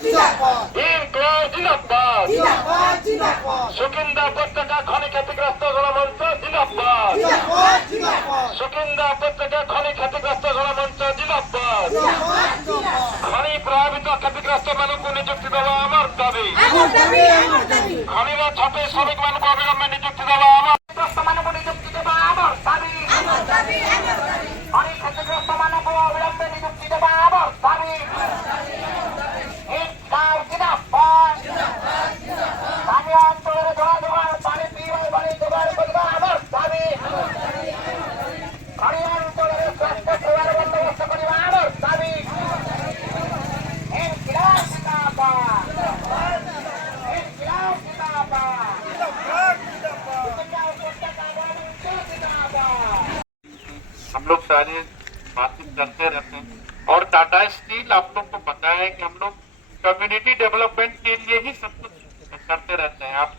ইনকলাব জিন্দাবাদ। সুকিন্দা উপত্যকা খনি ক্ষতিগ্রস্ত গণমঞ্চ জিন্দাবাদ। সুকিন্দা উপত্যকা খনি ক্ষতিগ্রস্ত গণমঞ্চ জিন্দাবাদ। খনি প্রভাবিত ক্ষতিগ্রস্ত মানুষকে নিযুক্তি দেওয়া আমার দাবি। খনির ছাপে শ্রমিক মানুষ অবিলম্বে নিযুক্তি দেওয়া আমার মানুষকে নিযুক্তি দেওয়া আমার দাবি। খনি ক্ষতিগ্রস্ত মানুষ অবিলম্বে নিযুক্তি দেওয়া আমার দাবি। স্থানীয় অঞ্চলের জোগাড় পানি পিওর পানি জোগাড় করবা আমার দাবি। খনি অঞ্চলের স্বাস্থ্য সেবার বন্দোবস্ত করিবা আমার দাবি। ইনকিলাব জিন্দাবাদ। ইনকিলাব জিন্দাবাদ। हम लोग सारे बातचीत करते रहते हैं और टाटा स्टील आप लोग को पता है कि हम लोग कम्युनिटी डेवलपमेंट के लिए ही सब कुछ करते रहते हैं। आप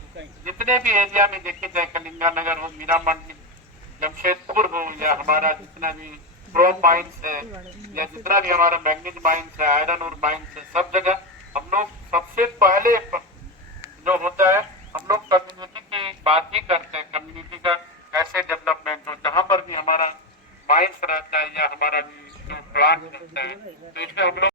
जितने भी एरिया में देखे चाहे कलिंगा नगर हो, मीरा मंडी, जमशेदपुर हो, या हमारा जितना भी क्रोम माइंस है, या जितना भी हमारा मैग्नीज माइंस है, आयरन और माइंस है, सब जगह हम लोग सबसे पहले जो होता है हम लोग कम्युनिटी की बात ही करते हैं। कम्युनिटी का कैसे डेवलपमेंट हो, जहाँ पर भी हमारा माइंस रहता है या हमारा जो प्लान रहता है, तो इसमें हम लोग